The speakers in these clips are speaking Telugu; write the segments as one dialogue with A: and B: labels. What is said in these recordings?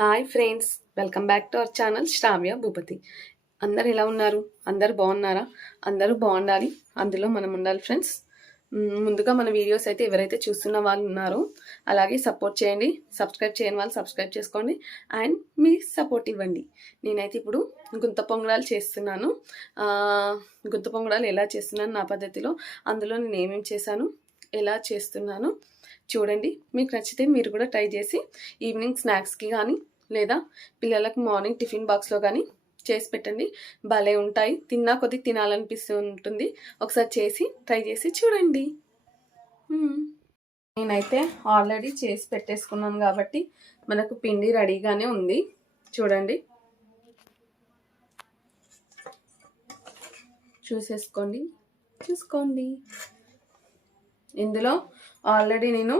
A: Hi friends welcome back to our channel Sravya Bhupathi అందరు ఎలా ఉన్నారు? అందరు బాగున్నారా? అందరూ బాగుండాలి. అందులో మనం ఉండాలి ఫ్రెండ్స్ ముందుగా మన వీడియోస్ అయితే ఎవరైతే చూస్తున్న వాళ్ళు ఉన్నారో అలాగే సపోర్ట్ చేయండి. సబ్స్క్రైబ్ చేయని వాళ్ళు సబ్స్క్రైబ్ చేసుకోండి. అండ్ మీ సపోర్ట్ ఇవ్వండి. నేనైతే ఇప్పుడు గుంత పొంగడాలు చేస్తున్నాను. గుంత పొంగడాలు ఎలా చేస్తున్నాను నా పద్ధతిలో అందులో నేను ఏమేమి చేశాను ఎలా చేస్తున్నాను చూడండి. మీకు నచ్చితే మీరు కూడా ట్రై చేసి ఈవినింగ్ స్నాక్స్కి కానీ లేదా పిల్లలకు మార్నింగ్ టిఫిన్ బాక్స్లో కానీ చేసి పెట్టండి. భలే ఉంటాయి. తిన్నా కొద్ది తినాలనిపిస్తూ ఉంటుంది ఒకసారి చేసి ట్రై చేసి చూడండి. నేనైతే ఆల్రెడీ చేసి పెట్టేసుకున్నాను కాబట్టి మనకు పిండి రెడీగానే ఉంది. చూడండి. చూసేసుకోండి. చూసుకోండి. ఇందులో ఆల్రెడీ నేను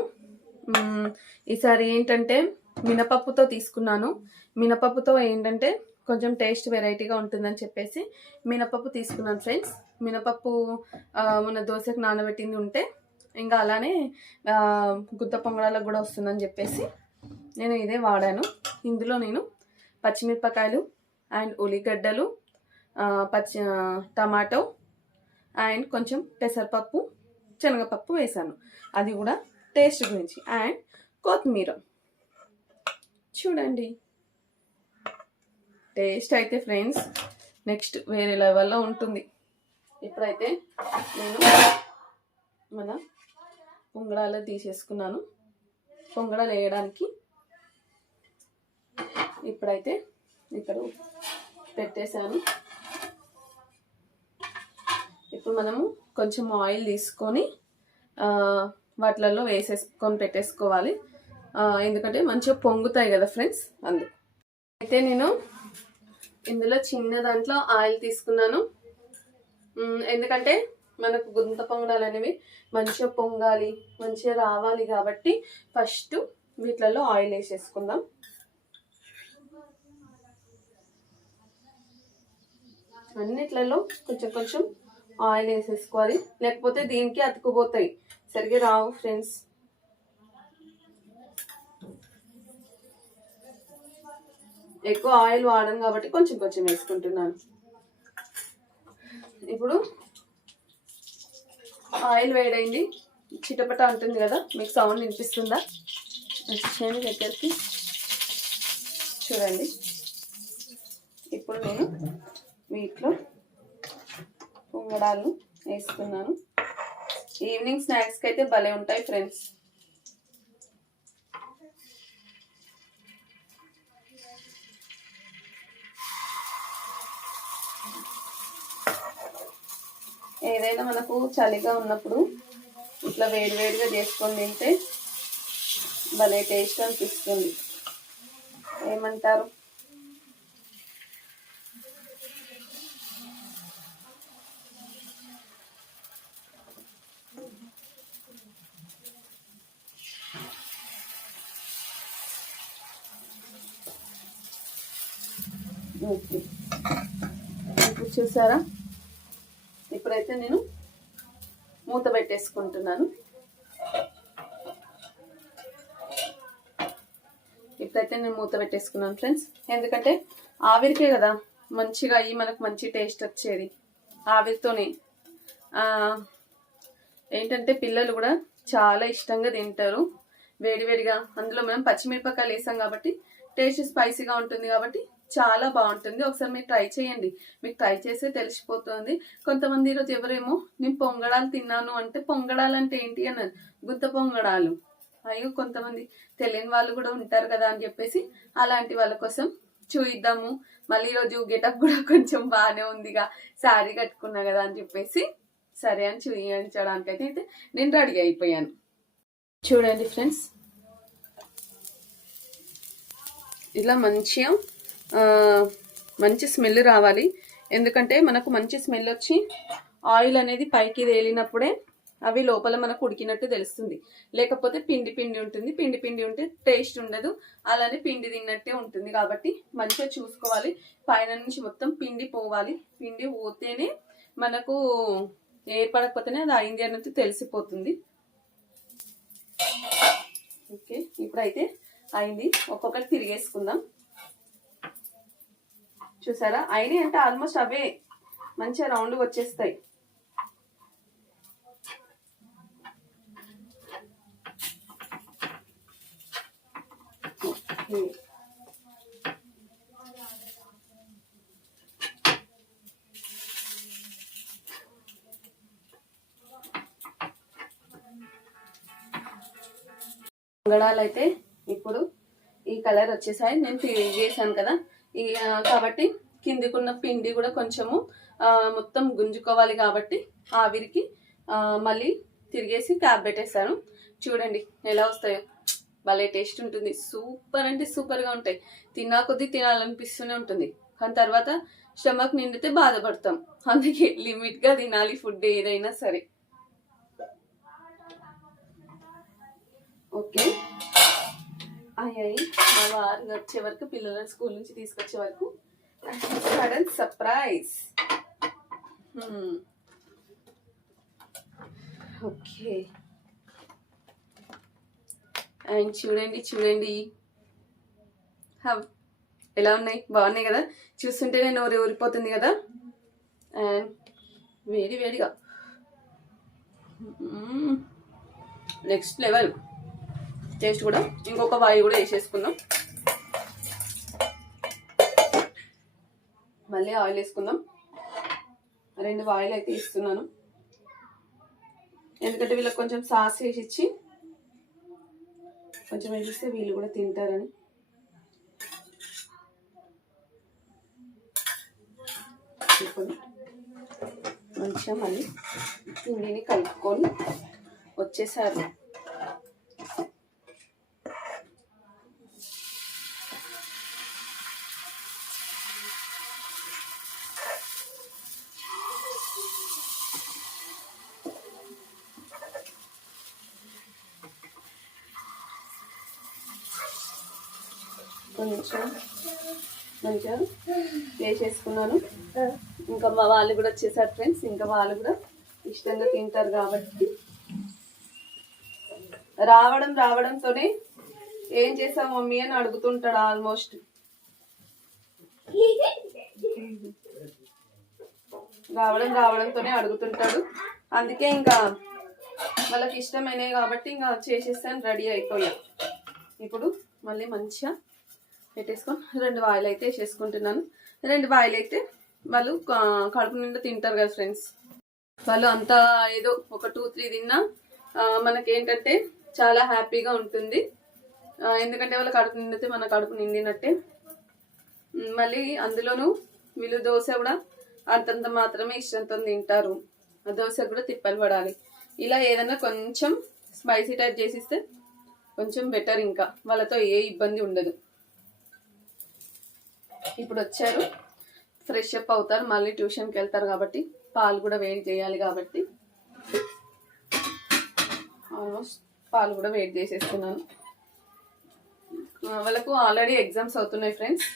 A: ఈసారి ఏంటంటే మినపప్పుతో తీసుకున్నాను. మినపప్పుతో ఏంటంటే కొంచెం టేస్ట్ వెరైటీగా ఉంటుందని చెప్పేసి మినపప్పు తీసుకున్నాను ఫ్రెండ్స్. మినపప్పు మన దోశకు నానబెట్టింది ఉంటే ఇంకా అలానే గుత్త పొంగడాలకు కూడా వస్తుందని చెప్పేసి నేను ఇదే వాడాను. ఇందులో నేను పచ్చిమిరపకాయలు అండ్ ఉల్లిగడ్డలు పచ్చి టమాటో అండ్ కొంచెం పెసరపప్పు శనగపప్పు వేసాను. అది కూడా టేస్ట్ గురించి అండ్ కొత్తిమీర. చూడండి. టేస్ట్ అయితే ఫ్రెండ్స్ నెక్స్ట్ వేరే లెవెల్లో ఉంటుంది. ఇప్పుడైతే నేను మన పొంగడాలు తీసేసుకున్నాను. పొంగడాలు వేయడానికి ఇప్పుడైతే ఇక్కడ పెట్టేశాను. ఇప్పుడు మనము కొంచెం ఆయిల్ తీసుకొని వాటిలలో వేసేసుకొని పెట్టేసుకోవాలి. ఎందుకంటే మంచిగా పొంగుతాయి కదా ఫ్రెండ్స్? అందుకు. అయితే నేను ఇందులో చిన్న దాంట్లో ఆయిల్ తీసుకున్నాను. ఎందుకంటే మనకు గుంత పొంగడాలు అనేవి మంచిగా పొంగాలి మంచిగా రావాలి కాబట్టి ఫస్ట్ వీటిలలో ఆయిల్ వేసేసుకుందాం. అన్నిట్లలో కొంచెం కొంచెం ఆయిల్ వేసేసుకోవాలి. లేకపోతే దీనికి అతుకుపోతాయి. సరిగ్గా రావు ఫ్రెండ్స్. ఎక్కువ ఆయిల్ వాడను కాబట్టి కొంచెం కొంచెం వేసుకుంటున్నాను. ఇప్పుడు ఆయిల్ వేడైంది. చిటపట అంటుంది కదా మీకు సౌండ్ వినిపిస్తుందా? వచ్చేయండి దగ్గరికి చూడండి. ఇప్పుడు నేను వీటిలో పొంగడాలు వేసుకున్నాను ఈవినింగ్ స్నాక్స్కి అయితే భలే ఉంటాయి ఫ్రెండ్స్. ఏదైనా మనకు చలిగా ఉన్నప్పుడు ఇట్లా వేడివేడిగా చేసుకొని తింటే భలే టేస్ట్ అనిపిస్తుంది. ఏమంటారు? ఓకే. ఇప్పుడు చూసారా? అయితే నేను మూత పెట్టేసుకుంటున్నాను. ఇప్పుడైతే నేను మూత పెట్టేసుకున్నాను ఫ్రెండ్స్. ఎందుకంటే ఆవిరికే కదా మంచిగా అయ్యి మనకు మంచి టేస్ట్ వచ్చేది. ఆవిరితోనే. ఏంటంటే పిల్లలు కూడా చాలా ఇష్టంగా తింటారు. వేడివేడిగా అందులో మనం పచ్చిమిరపకాయలు వేసాం కాబట్టి టేస్ట్ స్పైసీగా ఉంటుంది కాబట్టి చాలా బాగుంటుంది. ఒకసారి మీరు ట్రై చేయండి. మీకు ట్రై చేస్తే తెలిసిపోతుంది. కొంతమంది ఈరోజు ఎవరేమో నేను పొంగడాలు తిన్నాను అంటే పొంగడాలు అంటే ఏంటి? అన్నారు. గుత్త పొంగడాలు. అయ్యో కొంతమంది తెలియని వాళ్ళు కూడా ఉంటారు కదా అని చెప్పేసి అలాంటి వాళ్ళ కోసం చూయిద్దాము. మళ్ళీ ఈరోజు గెటప్ కూడా కొంచెం బాగానే ఉందిగా. శారీ కట్టుకున్నా కదా అని చెప్పేసి సరే అని చూయించడానికి అయితే నేను రెడీ అయిపోయాను. చూడండి ఫ్రెండ్స్. ఇలా మంచిగా మంచి స్మెల్ రావాలి. ఎందుకంటే మనకు మంచి స్మెల్ వచ్చి ఆయిల్ అనేది పైకి తేలినప్పుడే అవి లోపల మనకు ఉడికినట్టు తెలుస్తుంది. లేకపోతే పిండి పిండి ఉంటుంది. పిండి పిండి ఉంటే టేస్ట్ ఉండదు. అలానే పిండి తిన్నట్టే ఉంటుంది. కాబట్టి మంచిగా చూసుకోవాలి. పైన నుంచి మొత్తం పిండి పోవాలి. పిండి పోతేనే మనకు ఏర్పడకపోతేనే అది అయింది అన్నట్టు తెలిసిపోతుంది. ఓకే. ఇప్పుడైతే అయింది. ఒక్కొక్కటి తిరిగేసుకుందాం. చూసారా? అయినాయి అంటే ఆల్మోస్ట్ అవే మంచిగా రౌండ్గా వచ్చేస్తాయి. అంగడాలు అయితే ఇప్పుడు ఈ కలర్ వచ్చేసాయి. నేను చేశాను కదా. కాబట్టి కిందికున్న పిండి కూడా కొంచెము మొత్తం గుంజుకోవాలి కాబట్టి ఆవిరికి మళ్ళీ తిరిగేసి క్యాప్ పెట్టేశాను. చూడండి ఎలా వస్తాయో. భలే టేస్ట్ ఉంటుంది. సూపర్ అంటే సూపర్గా ఉంటాయి. తిన్నా కొద్దీ తినాలనిపిస్తూనే ఉంటుంది. కానీ తర్వాత స్టమక్ నిండితే బాధపడతాం. అందుకే లిమిట్గా తినాలి ఫుడ్ ఏదైనా సరే. ఓకే. అయ్యాయి. మా వారు వచ్చే వరకు పిల్లల స్కూల్ నుంచి తీసుకొచ్చే వరకు. సడన్ సర్ప్రైజ్ ఓకే అండ్ చూడండి చూడండి. హవ్ ఎలా ఉన్నాయి? బాగున్నాయి కదా? చూస్తుంటే నేను ఊరి ఊరిపోతుంది కదా? అండ్ వేడి వేడిగా. Hmm. నెక్స్ట్ లెవెల్ టేస్ట్ కూడా ఇంకొక వాయి కూడా వేసేసుకుందాం. మళ్ళీ ఆయిల్ వేసుకుందాం. రెండు ఆయిల్ అయితే ఇస్తున్నాను ఎందుకంటే వీళ్ళకి కొంచెం సాస్ వేసి ఇచ్చి కొంచెం వేసిస్తే వీళ్ళు కూడా తింటారని. మంచిగా మళ్ళీ పిండిని కలుపుకొని వచ్చేసారు. కొంచెం మంచిగా వేసేసుకున్నాను ఇంకా మా వాళ్ళు కూడా వచ్చేసారు ఫ్రెండ్స్ ఇంకా వాళ్ళు కూడా ఇష్టంగా తింటారు కాబట్టి. రావడం రావడంతోనే ఏం చేసావు మమ్మీ అని అడుగుతుంటాడు ఆల్మోస్ట్ రావడం రావడంతోనే అడుగుతుంటాడు. అందుకే ఇంకా వాళ్ళకి ఇష్టమైనవి కాబట్టి ఇంకా చేసేస్తాను రెడీ అయిపోయా. ఇప్పుడు మళ్ళీ మంచిగా పెట్టేసుకొని రెండు వాయిల్ అయితే వేసేసుకుంటున్నాను. రెండు వాయిల్ అయితే వాళ్ళు కడుపు నిండా తింటారు కదా ఫ్రెండ్స్. వాళ్ళు అంతా ఏదో ఒక టూ త్రీ తిన్నా మనకేంటంటే చాలా హ్యాపీగా ఉంటుంది. ఎందుకంటే వాళ్ళ కడుపు నిండితే మన కడుపు నిండినట్టే. మళ్ళీ అందులోనూ వీళ్ళు దోశ కూడా అంతంత మాత్రమే ఇష్టంతో తింటారు. ఆ దోశ కూడా తిప్పలు పడాలి. ఇలా ఏదైనా కొంచెం స్పైసీ టైప్ చేసిస్తే కొంచెం బెటర్ ఇంకా. వాళ్ళతో ఏ ఇబ్బంది ఉండదు. ఇప్పుడు వచ్చారు ఫ్రెష్ అప్ అవుతారు. మళ్ళీ ట్యూషన్కి వెళ్తారు కాబట్టి పాలు కూడా వేడి చేయాలి కాబట్టి. ఆల్మోస్ట్ పాలు కూడా వేడి చేసేస్తున్నాను. వాళ్ళకు ఆల్రెడీ ఎగ్జామ్స్ అవుతున్నాయి ఫ్రెండ్స్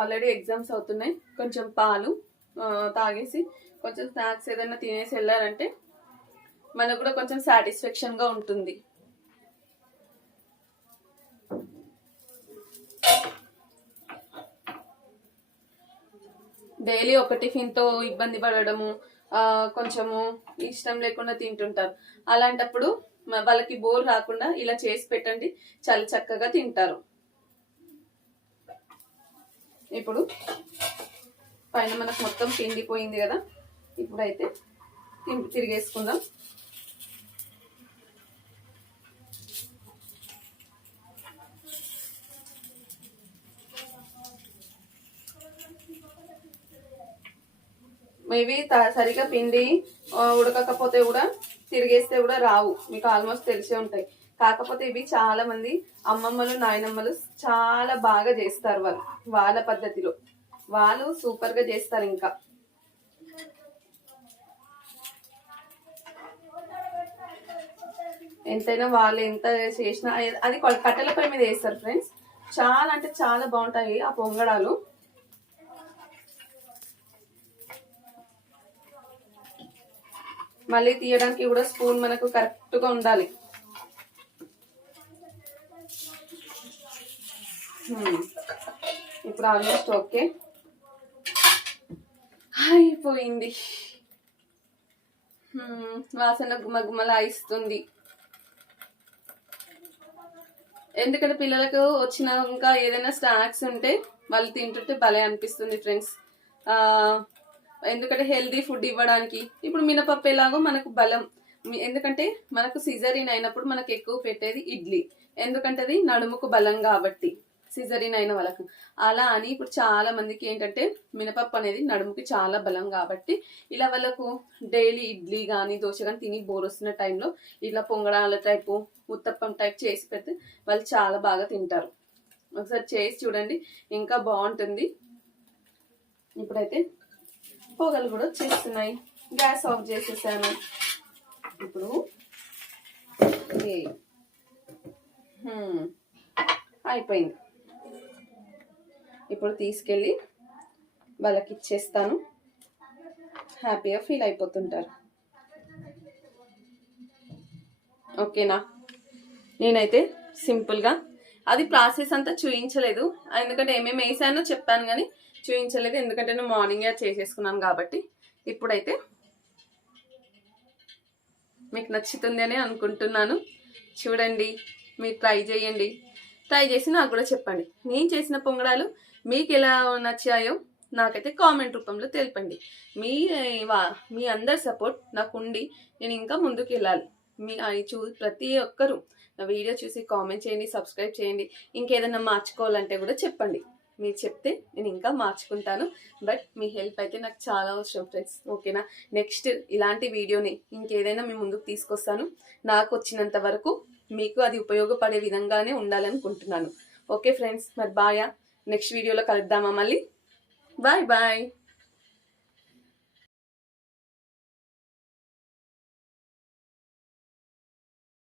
A: ఆల్రెడీ ఎగ్జామ్స్ అవుతున్నాయి. కొంచెం పాలు తాగేసి కొంచెం స్నాక్స్ ఏదైనా తినేసి వెళ్ళారంటే మనకు కూడా కొంచెం సాటిస్ఫాక్షన్గా ఉంటుంది. డైలీ ఒక టిఫిన్తో ఇబ్బంది పడడము కొంచెము ఇష్టం లేకుండా తింటుంటారు. అలాంటప్పుడు వాళ్ళకి బోర్ రాకుండా ఇలా చేసి పెట్టండి చాలా చక్కగా తింటారు. ఇప్పుడు పైన మనకు మొత్తం పిండిపోయింది కదా ఇప్పుడైతే తిరిగేసుకుందాం. మేబీ సరిగా పిండి ఉడకకపోతే కూడా తిరిగేస్తే కూడా రావు. మీకు ఆల్మోస్ట్ తెలిసే ఉంటాయి. కాకపోతే ఇవి చాలా మంది అమ్మమ్మలు నాయనమ్మలు చాలా బాగా చేస్తారు వాళ్ళు వాళ్ళ పద్ధతిలో. వాళ్ళు సూపర్గా చేస్తారు ఇంకా. ఎంతైనా వాళ్ళు ఎంత చేసినా అది కట్టెల పొయ్యి మీద వేస్తారు ఫ్రెండ్స్. చాలా అంటే చాలా బాగుంటాయి ఆ పొంగడాలు. మళ్ళీ తీయడానికి కూడా స్పూన్ మనకు కరెక్ట్గా ఉండాలి. ఇప్పుడు ఆల్మోస్ట్ ఓకే అయిపోయింది. వాసన గుమగుమలాయిస్తుంది ఎందుకంటే పిల్లలకు వచ్చిన ఇంకా ఏదైనా స్నాక్స్ ఉంటే వాళ్ళు తింటుంటే భలే అనిపిస్తుంది ఫ్రెండ్స్ ఎందుకంటే హెల్దీ ఫుడ్ ఇవ్వడానికి. ఇప్పుడు మినపప్పు ఎలాగో మనకు బలం. ఎందుకంటే మనకు సిజరిన్ అయినప్పుడు మనకు ఎక్కువ పెట్టేది ఇడ్లీ. ఎందుకంటే అది నడుముకు బలం కాబట్టి సిజరిన్ అయిన వాళ్ళకు. అలా అని ఇప్పుడు చాలా మందికి ఏంటంటే మినపప్పు అనేది నడుముకి చాలా బలం కాబట్టి ఇలా వాళ్ళకు డైలీ ఇడ్లీ కానీ దోశ కానీ తిని బోర్ వస్తున్న టైంలో ఇట్లా పొంగడాల టైపు ఉత్తప్పం టైప్ చేసి పెడితే వాళ్ళు చాలా బాగా తింటారు. ఒకసారి చేసి చూడండి ఇంకా బాగుంటుంది. ఇప్పుడైతే పొగలు కూడా వచ్చేస్తున్నాయి. గ్యాస్ ఆఫ్ చేసేసాను. ఇప్పుడు అయిపోయింది. ఇప్పుడు తీసుకెళ్ళి వాళ్ళకి ఇచ్చేస్తాను. హ్యాపీగా ఫీల్ అయిపోతుంటారు. ఓకేనా? నేనైతే సింపుల్గా అది ప్రాసెస్ అంతా చూపించలేదు ఎందుకంటే ఏమేమి వేసానో చెప్పాను కానీ చూపించలేదు ఎందుకంటే నేను మార్నింగే చేసేసుకున్నాను కాబట్టి ఇప్పుడైతే మీకు నచ్చుతుంది అని అనుకుంటున్నాను. చూడండి మీరు ట్రై చేయండి. ట్రై చేసి నాకు కూడా చెప్పండి. నేను చేసిన పొంగడాలు మీకు ఎలా నచ్చాయో నాకైతే కామెంట్ రూపంలో తెలిపండి. మీ వా- మీ అందరి సపోర్ట్ నాకు ఉండి నేను ఇంకా ముందుకు వెళ్ళాలి. మీ అవి చూ ప్రతి ఒక్కరూ నా వీడియో చూసి కామెంట్ చేయండి సబ్స్క్రైబ్ చేయండి. ఇంకేదైనా మార్చుకోవాలంటే కూడా చెప్పండి. మీరు చెప్తే నేను ఇంకా మార్చుకుంటాను. బట్ మీ హెల్ప్ అయితే నాకు చాలా అవసరం ఫ్రెండ్స్. ఓకేనా? నెక్స్ట్ ఇలాంటి వీడియోని ఇంకేదైనా మీ ముందుకు తీసుకొస్తాను. నాకు వచ్చినంత వరకు మీకు అది ఉపయోగపడే విధంగానే ఉండాలనుకుంటున్నాను. Okay friends? మరి బాయా. నెక్స్ట్ వీడియోలో కలుద్దామా మళ్ళీ? Bye bye.